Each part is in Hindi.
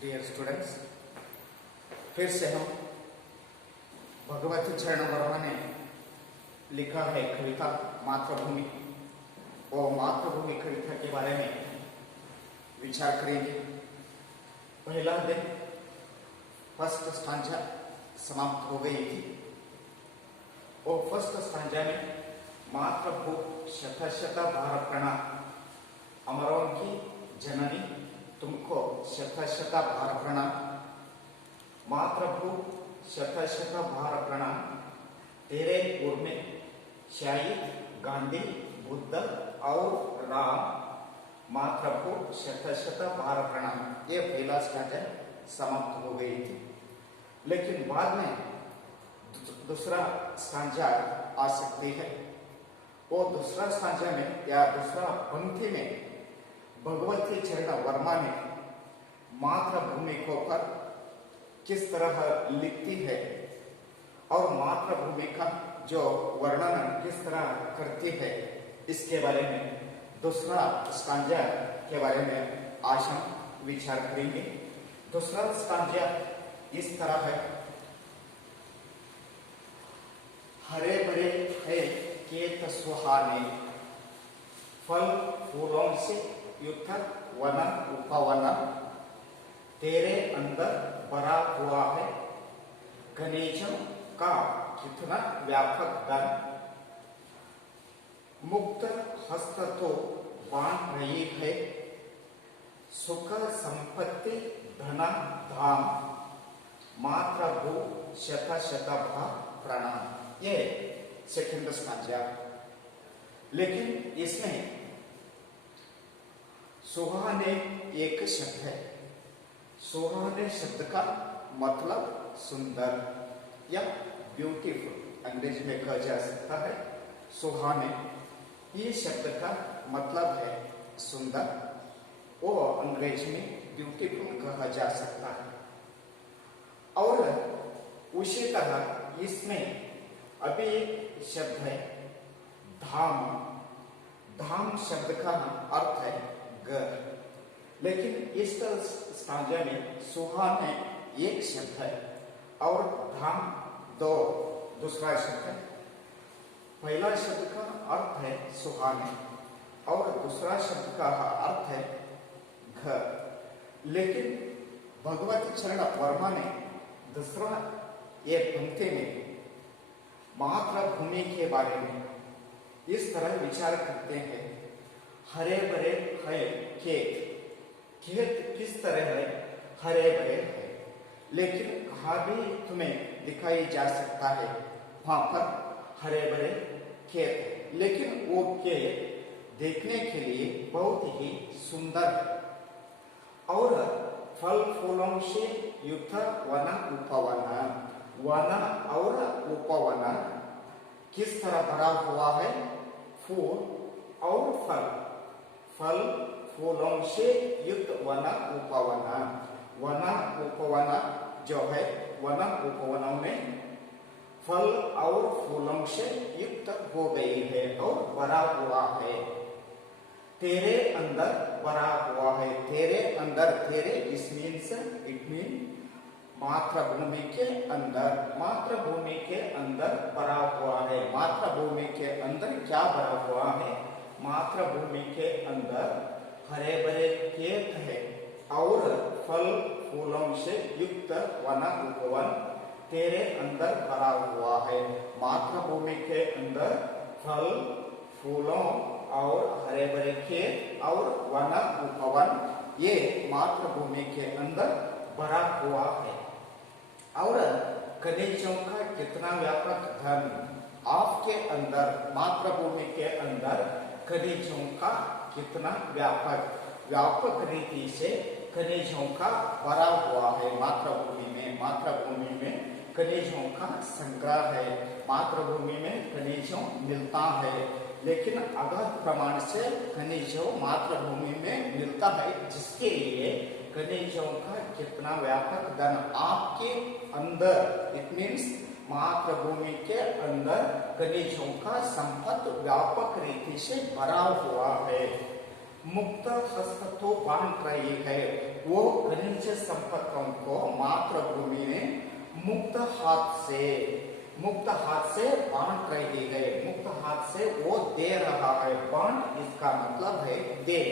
डियर स्टूडेंट्स, फिर से हम भगवती चरण वर्मा ने लिखा है कविता मातृभूमि और मातृभूमि कविता के बारे में विचार करेंगे। पहला दिन फर्स्ट स्टांजा समाप्त हो गई थी और फर्स्ट स्टांजा में मातृभू शत शत भार प्रणाम, अमरों की जननी तुमको शत शत भार प्रणाम। मातृभू शत शत भार प्रणाम, तेरे पूर्व में शाहिद, गांधी, बुद्ध और राम। मातृभू शत शत भार प्रणाम, ये पहला स्टांजा समाप्त हो गई थी। लेकिन बाद में दूसरा स्टांजा आ सकती है। वो दूसरा स्टांजा में या दूसरा पंक्ति में भगवती चरण वर्मा ने मातृभूमि को पर किस तरह लिखती है और मातृभूमि का जो वर्णन किस तरह करती है, इसके बारे में दूसरा स्टांजा के बारे में आज हम विचार करेंगे। दूसरा स्टांजा इस तरह है, हरे भरे है खेत सुहाने, फल फूलों से युक्त वन उपवन, तेरे अंदर भरा हुआ है खनिजों का कितना व्यापक धन। मुक्त हस्त तो बांध रही है सुख संपत्ति धन धाम। मातृभू शत शत प्रणाम, ये सेकंड स्टांजा। लेकिन इसमें सुहाने एक शब्द है। सुहाने शब्द का मतलब सुंदर या ब्यूटीफुल अंग्रेजी में कहा जा सकता है। सुहाने ये शब्द का मतलब है सुंदर, वो अंग्रेजी में ब्यूटीफुल कहा जा सकता है। और उसी तरह इसमें अभी एक शब्द है धाम। धाम शब्द का अर्थ है घर, लेकिन इस स्टांजा में सुहाने एक शब्द है और धाम दूसरा शब्द है। पहला शब्द का अर्थ है सुहाने और दूसरा शब्द का अर्थ है घर। लेकिन भगवती चरण वर्मा ने दूसरा ये पंक्ति में मातृभूमि के बारे में इस तरह विचार करते हैं, हरे भरे है खेत। खेत किस तरह है? हरे भरे है। लेकिन कहाँ भी तुम्हें दिखाई जा सकता है वहां पर हरे भरे खेत है, लेकिन वो खेत देखने के लिए बहुत ही सुंदर है और फल फूलों से युक्त वन उपवन। वन और उपवन किस तरह भरा हुआ है? फूल और फल, फल फूलों से युक्त वन उपवन। वन उपवन जो है, वन उपवनों में फल और फूलों से युक्त हो गई है और भरा हुआ है। तेरे अंदर भरा हुआ है। तेरे अंदर, तेरे इट मीन मातृभूमि के अंदर। मातृभूमि के अंदर भरा हुआ है। मातृभूमि के अंदर क्या भरा हुआ है? मातृभूमि के अंदर हरे भरे खेत है और फल फूलों से युक्त वन उपवन तेरे अंदर भरा हुआ है। मातृभूमि के अंदर फल फूलों और हरे भरे खेत और वन उपवन, ये मातृभूमि के अंदर भरा हुआ है। और खनिजों का कितना व्यापक धन आपके अंदर, मातृभूमि के अंदर खनिजों का कितना व्यापक रीति से खनिजों का भरा हुआ है। मातृभूमि में खनिजों का संग्रह है। मातृभूमि में खनिजों मिलता है, लेकिन अगाध प्रमाण से खनिजों मातृभूमि में मिलता है, जिसके लिए खनिजों का कितना व्यापक धन आपके अंदर, इट मीन्स मातृभूमि के अंदर खनिजों का संपत्ति व्यापक रीति से भरा हुआ है। मुक्त हस्त तो बांट रही है, वो खनिज संपत्तियों को मातृभूमि ने मुक्त हाथ से बांट रही है। मुक्त हाथ से वो दे रहा है। बांट इसका मतलब है दे,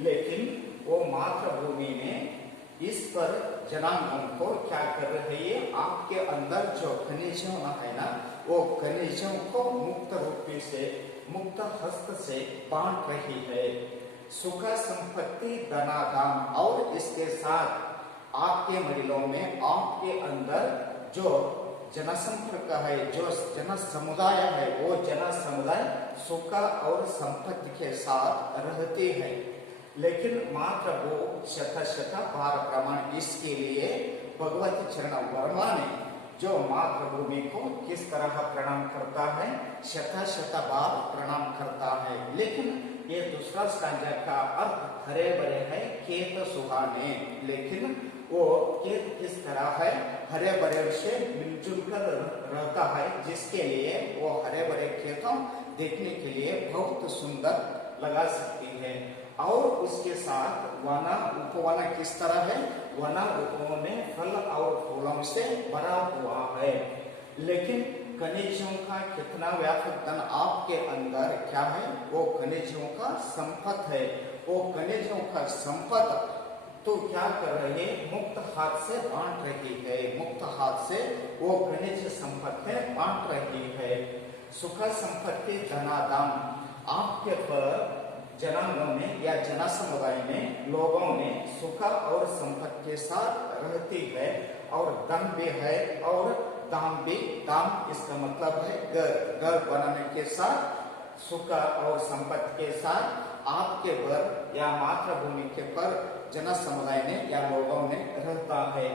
लेकिन वो मातृभूमि ने इस पर जनांगों को क्या कर रही है, आपके अंदर जो खनिजों है ना, वो खनिजों को मुक्त रूप से मुक्त हस्त से बांट रही है। सुख संपत्ति धनाधाम, और इसके साथ आपके महिलों में आपके अंदर जो जनसंपर्क है, जो जन समुदाय है, वो जन समुदाय सुख और संपत्ति के साथ रहते हैं। लेकिन मात्र वो शत बार प्रमाण, इसके लिए भगवत चरण वर्मा ने जो मातृभूमि को किस तरह प्रणाम करता है, शत बार प्रणाम करता है। लेकिन ये दूसरा स्टांजा का अर्थ हरे भरे है, खेत सुहाने, लेकिन वो खेत किस तरह है, हरे भरे से मिलजुल कर रहता है, जिसके लिए वो हरे भरे खेतों देखने के लिए बहुत सुंदर लगा सकती है। और उसके साथ वना उपवना किस तरह है, वना उपवन में फल और फूलों से भरा हुआ है। लेकिन खनिजों का कितना व्यापक धन आपके अंदर क्या है, वो खनिजों का संपत है। वो खनिजों का संपत तो क्या कर रही है, मुक्त हाथ से बांट रही है। मुक्त हाथ से वो खनिज संपत्ति बांट रही है। सुख संपत्ति धनादान, आपके पर जनांगों में या जना समुदाय में लोगों ने सुख और संपत्ति के साथ रहती है, और धन भी है और दाम भी। दाम इसका मतलब है घर बनाने के साथ, सुख और संपत्ति के साथ आपके पर या मातृभूमि के पर जन समुदाय ने या लोगों ने रहता है।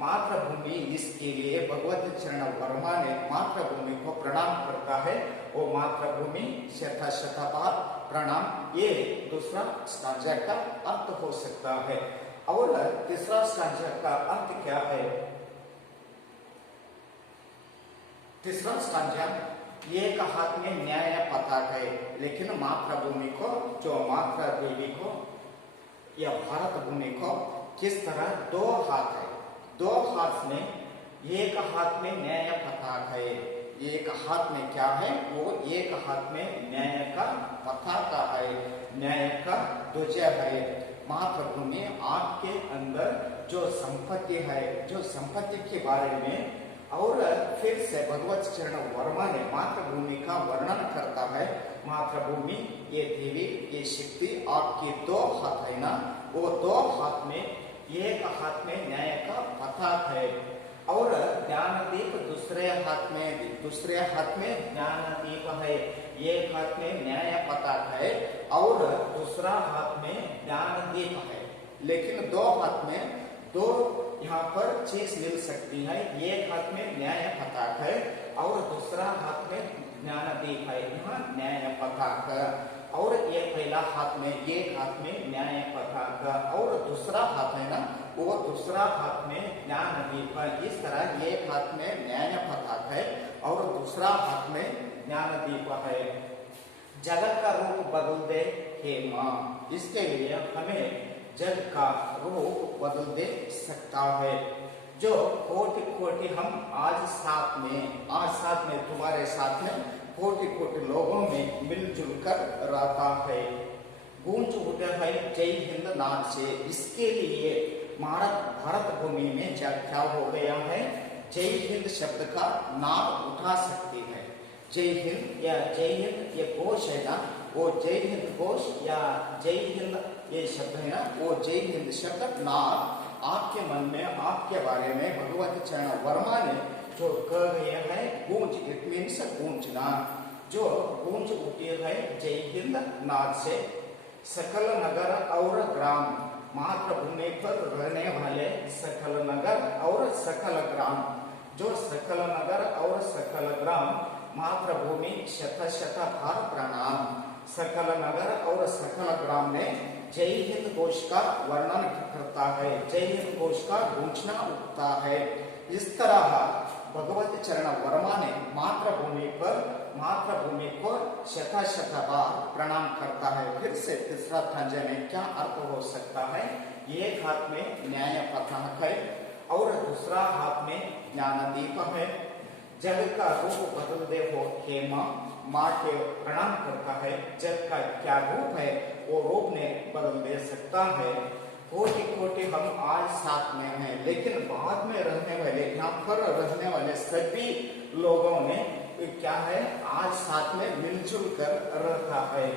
मातृभूमि, इसके लिए भगवत चरण वर्मा ने मातृभूमि को प्रणाम करता है। वो मातृभूमि शत बार प्रणाम, ये दूसरा स्टांजा का अर्थ हो सकता है। और तीसरा स्टांजा का अर्थ क्या है, तीसरा स्टांजा, एक हाथ में न्याय पताक है, लेकिन मातृभूमि को, जो मातृ देवी को या भारत भूमि को किस तरह दो हाथ है, दो हाथ में, एक हाथ में न्याय पताक है, एक हाथ में क्या है, वो एक हाथ में न्याय का पताका है, न्याय का ध्वज है। मातृभूमि आपके अंदर जो संपत्ति है, जो संपत्ति के बारे में, और फिर से भगवत चरण वर्मा ने मातृभूमि का वर्णन करता है। मातृभूमि ये देवी, ये शक्ति आपके दो हाथ है ना, वो दो हाथ में, एक हाथ में न्याय का पताक है, और ज्ञान दीप दूसरे हाथ में ज्ञान दीप है। एक हाथ में न्याय पताक है और दूसरा हाथ में ज्ञान दीप है। लेकिन दो हाथ में दो यहाँ पर चीज मिल सकती है, एक हाथ में न्याय पताक है और दूसरा हाथ में ज्ञान दीप है। यहाँ न्याय पताक, और एक पहला हाथ में, एक हाथ में न्याय पताक और दूसरा हाथ है ना, वो दूसरा हाथ में ज्ञान दीप है। इस तरह एक हाथ में न्याय पताक है और दूसरा हाथ में ज्ञान दीप है। जगत का रूप बदल दे हे माँ, इसके लिए हमें जग का रूप बदल दे सकता है। जो कोटि कोटि हम आज साथ में तुम्हारे साथ में कोटि कोटि लोगों में मिलजुल कर रहता है। गूंज उठे है जय हिंद नाद से, इसके लिए भारत भूमि में क्या हो गया है, जय हिंद शब्द का नाद उठा सकती है। जय हिंद या जय हिंद ये घोष है ना, वो जय हिंद घोष या जय हिंद ये शब्द है ना, वो जय हिंद शब्द नाद आपके मन में, आपके बारे में भगवत चरण वर्मा ने जो कह गया है, गूंज, इट मीन्स गूंजना, जो गूंज उठी है जय हिंद नाद से। सकल नगर और ग्राम, मातृभूमि पर रहने वाले सकल नगर और सकल ग्राम, जो सकल नगर और सकल ग्राम मातृभूमि शत बार प्रणाम। सकल नगर और सकल ग्राम ने जय हिंद घोष का वर्णन करता है, जय हिंद घोष का गूंजना उठता है। इस तरह भगवत चरण वर्मा ने मातृभूमि पर मातृभूमि को शत शत बार प्रणाम करता है। फिर से तीसरा स्थान में क्या अर्थ हो सकता है? एक हाथ में न्याय पताक है और दूसरा हाथ में ज्ञान दीप है। जग का रूप बदल दे हो हेमा, माँ के प्रणाम करता है। जग का क्या रूप है वो रूप ने बदल दे सकता है। कोटि कोटि हम आज साथ में हैं, लेकिन बाद में रहने वाले, यहाँ पर रहने वाले सभी लोगों ने क्या है, आज साथ में मिलजुल कर रहता है।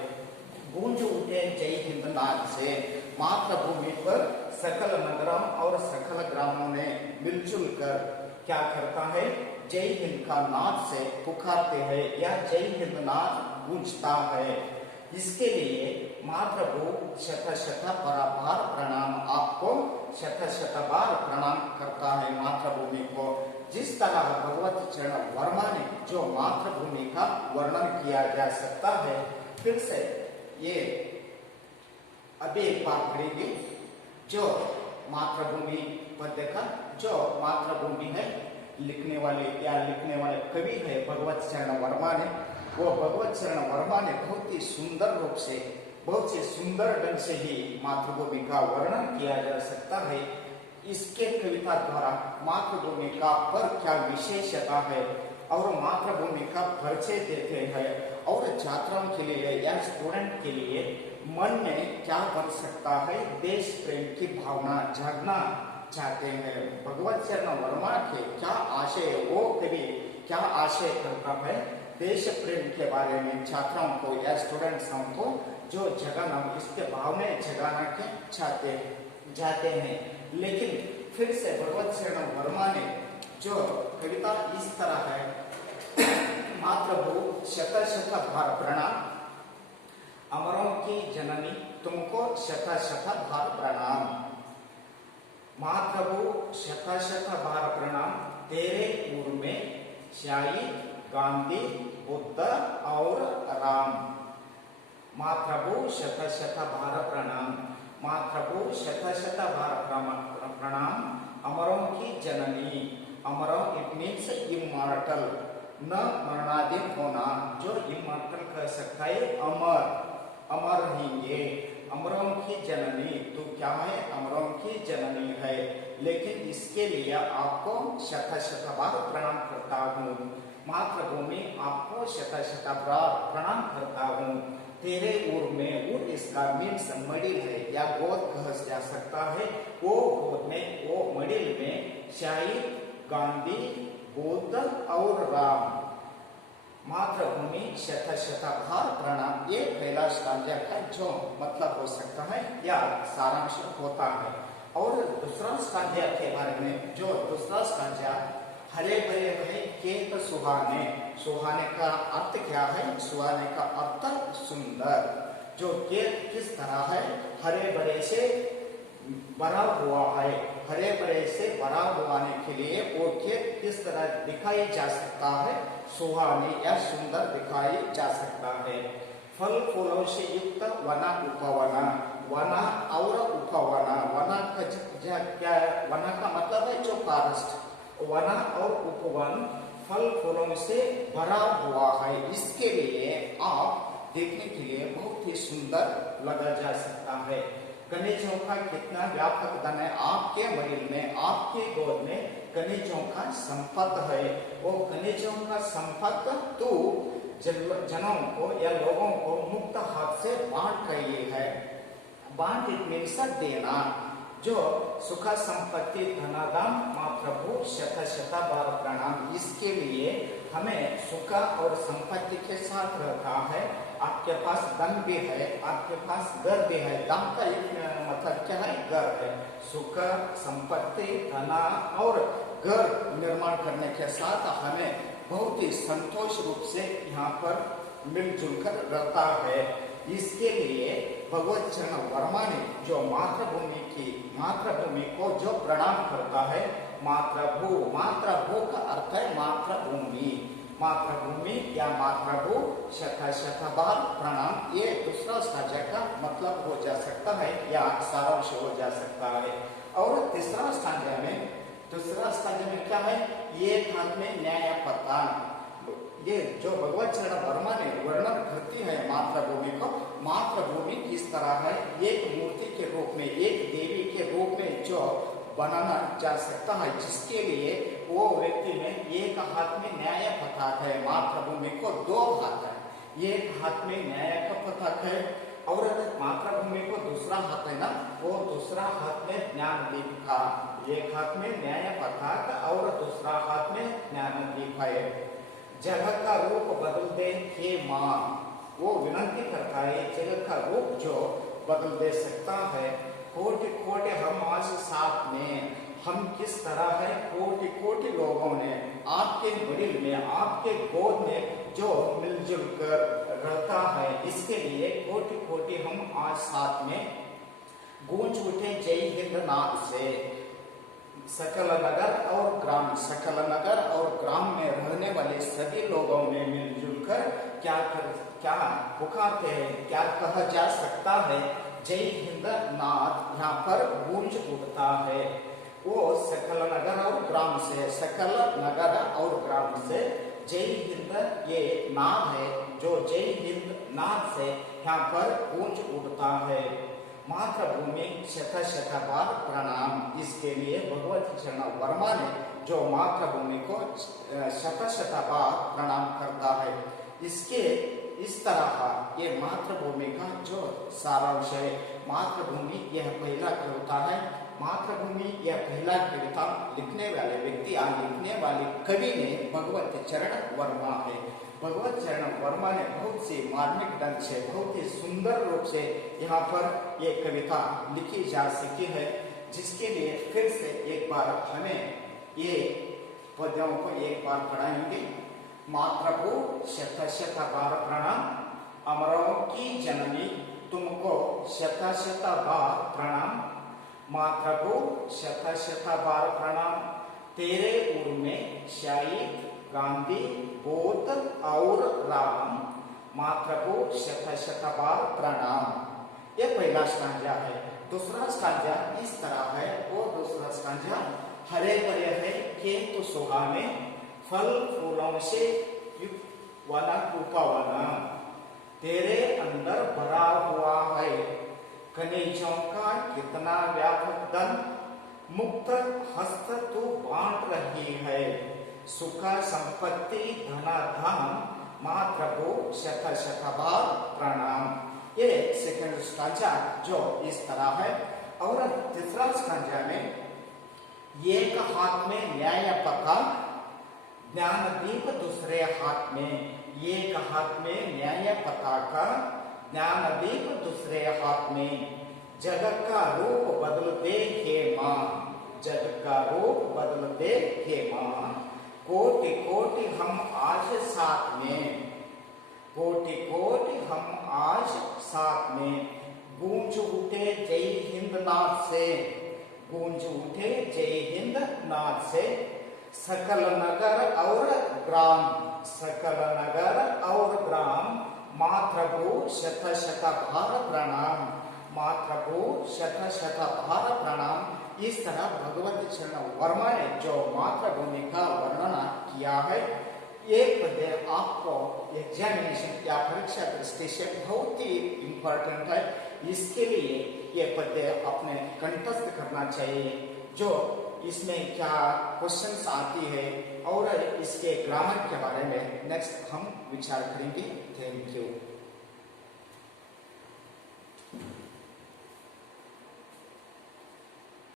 गूंज उठे जय हिंद नाद से, मातृभूमि पर सकल नगरों और सकल ग्रामों ने मिलजुल कर क्या करता है, जय हिंद का नाद से पुकारते हैं या जय हिंद नाद गूंजता है। इसके लिए मातृभू शत शत बार प्रणाम, आपको शत शत बार प्रणाम करता है मातृभूमि को। जिस तरह भगवत चरण वर्मा ने जो मातृभूमि का वर्णन किया जा सकता है, फिर से ये अभी एक बार पढ़ेंगे। जो मातृभूमि पद्य का जो मातृभूमि है लिखने वाले कवि है भगवत चरण वर्मा ने, वो भगवत चरण वर्मा ने बहुत ही सुंदर रूप से, बहुत ही सुंदर ढंग से ही मातृभूमि का वर्णन किया जा सकता है। इसके कविता द्वारा मातृभूमि का पर क्या विशेषता है और मातृभूमि का परिचय देते हैं और छात्रों के लिए या स्टूडेंट के लिए मन में क्या बन सकता है, देश प्रेम की भावना जागना चाहते हैं। भगवत चरण वर्मा के क्या आशय, वो कवि क्या आशय करता है, देश प्रेम के बारे में छात्रों को या स्टूडेंट्स को जो जगाना, इसके भावनाएं जगाना के चाहते हैं। लेकिन फिर से भगवत चरण वर्मा ने जो कविता इस तरह है, मातृभू शत शत बार प्रणाम, अमरों की जननी तुमको शत शत बार प्रणाम। मातृभू शत शत बार प्रणाम, तेरे पूर्व में श्याई, गांधी, बुद्ध और राम। मातृभू शत शत बार प्रणाम, मातृभू शत शत बार प्रणाम, अमरों की जननी। अमरों इट मीन्स इमॉर्टल, न मरणाधीन होना, जो इमॉर्टल कह सकता है, अमर, अमर रहेंगे। अमरों की जननी, तो क्या है, अमरों की जननी है। लेकिन इसके लिए आपको शत शत बार प्रणाम करता हूँ। मातृभूमि आपको शत शत बार प्रणाम करता हूँ। तेरे उर में, उर इसका मीन्स मडिल है या गोद कहा जा सकता है। वो गोद में, वो मडिल में शाही, गांधी, बुद्ध और राम। मातृभूमि शत शत बार प्रणाम, ये पहला स्टांजा का जो मतलब हो सकता है या सारांश होता है। और दूसरा स्टांजा के बारे में, जो दूसरा स्टांजा हरे भरे भरे खेत सुहाने, सुहाने का अर्थ क्या है, सुहाने का अर्थ सुंदर। जो खेत किस तरह है, हरे भरे से भरा हुआ है, हरे भरे से भरा हुआने के लिए वो खेत किस तरह दिखाई जा सकता है, सुहाने या सुंदर दिखाई जा सकता है। फल फूलों से युक्त वना उपवना, वना और उपवना, वना का क्या, वना का मतलब है जो फॉरेस्ट, वना और उपवन फल फूलों से भरा हुआ है। इसके लिए आप देखने के लिए बहुत ही सुंदर लगा जा सकता है। खनिजों का कितना व्यापक धन है, आपके मडिल में, आपके गोद में खनिजों का संपद है। वो खनिजों का संपद तो जनों को या लोगों को मुक्त हाथ से बांट रही है। बांट इट मीन्स देना। जो सुख संपत्ति धनादान मातृभू शत शत बार प्रणाम, इसके लिए हमें सुख और संपत्ति के साथ रहता है। आपके पास धन भी है, आपके पास घर भी है। धन का एक मतलब क्या है, घर है। सुख संपत्ति धना और घर निर्माण करने के साथ हमें बहुत ही संतोष रूप से यहाँ पर मिलजुल कर रहता है। इसके लिए भगवत चरण वर्मा ने जो मातृभूमि को जो प्रणाम करता है, मातृभू, मातृभू का अर्थ है मातृभूमि, मातृभूमि या मातृभू शत शत बार प्रणाम, ये दूसरा स्टांजा का मतलब हो जा सकता है या सारांश हो जा सकता है। और तीसरा स्टांजा में क्या है, एक हाथ में न्याय पतान, ये जो भगवत चरण वर्मा ने वर्णन करती है मातृभूमि को, मातृभूमि किस तरह है, एक मूर्ति के रूप में, एक देवी के रूप में जो बनाना जा सकता है, जिसके लिए वो व्यक्ति में एक हाथ में न्याय पताक है, मातृभूमि को दो हाथ है, एक हाथ में न्याय का पताक है और मातृभूमि को दूसरा हाथ है ना, वो दूसरा हाथ में ज्ञानदीप का, एक हाथ में न्याय पताक और दूसरा हाथ में ज्ञानदीप है। जगह का रूप बदल दे हे माँ, वो विनती करता है जगह का रूप जो बदल दे सकता है। कोटि कोटि हम आज साथ में, हम किस तरह है, कोटि कोटि लोगों ने आपके मिडिल में, आपके गोद में जो मिलजुल कर रहता है, इसके लिए कोटि कोटि हम आज साथ में गूंज उठे जय हिंद नाद से। सकल नगर और ग्राम, सकल नगर और ग्राम में रहने वाले सभी लोगों में मिलजुल कर क्या पुकारते हैं, क्या कहा जा सकता है, जय हिंद नाद यहाँ पर गूंज उठता है। वो सकल नगर और ग्राम से, सकल नगर और ग्राम से जय हिंद ये नाद है, जो जय हिंद नाद से यहाँ पर गूंज उठता है। मातृभूमि शत शत बार प्रणाम, इसके लिए भगवत चरण वर्मा ने जो मातृभूमि को शत शत बार प्रणाम करता है, इसके इस तरह ये मातृभूमि का जो सारांश है। मातृभूमि यह पहला कविता है, मातृभूमि यह पहला कविता लिखने वाले व्यक्ति या लिखने वाले कवि ने भगवत चरण वर्मा है। भगवत चरण वर्मा ने बहुत सी मार्मिक ढंग से, बहुत ही सुंदर रूप से यहाँ पर ये कविता लिखी जा सकी है, जिसके लिए फिर से एक बार हमें ये पद्यों को एक बार पढ़ाएंगे। मातृभू शत शत बार प्रणाम, अमरों की जननी तुमको शत शत बार प्रणाम। मातृभू शत शत बार प्रणाम, तेरे उर में शाहिद गांधी बुद्ध और राम। मातृभू शत शत बार प्रणाम, यह पहला स्टांजा है। दूसरा स्टांजा इस तरह है, वो दूसरा स्टांजा हरे भरे है खेत सुहाने, फल फूलों से युक्त वना उपवना। तेरे अंदर भरा हुआ है खनिजों का कितना व्यापक धन, मुक्त हस्त तू बांट रही है, सुख संपत्ति धना धाम। मातृभू शत शत बार प्रणाम। ये सेकंड स्टांजा जो इस तरह है। और तीसरा स्टांजा में एक हाथ में न्याय पताक, ज्ञानदीप दूसरे हाथ में, एक हाथ में न्याय पताका, ज्ञानदीप दूसरे हाथ में। जगत का रूप बदल दे हे माँ, जगत का रूप बदल दे हे माँ। कोटि कोटि हम आज साथ में, कोटि कोटि हम आज साथ में। गूंज उठे जय हिंद नाद से, गूंज उठे जय हिंद नाद से। सकल नगर और ग्राम, सकल नगर और ग्राम। मातृभू शत शत बार प्रणाम, मातृभू शत शत बार प्रणाम। इस तरह भगवत चरण वर्मा ने जो मातृभूमि का वर्णन किया है, एक पद्य आपको एग्जामिनेशन या परीक्षा दृष्टि से बहुत ही इम्पोर्टेंट है। इसके लिए ये पद्य अपने कंठस्थ करना चाहिए, जो इसमें क्या क्वेश्चंस आती है और इसके ग्रामर के बारे में नेक्स्ट हम विचार करेंगे। Thank you.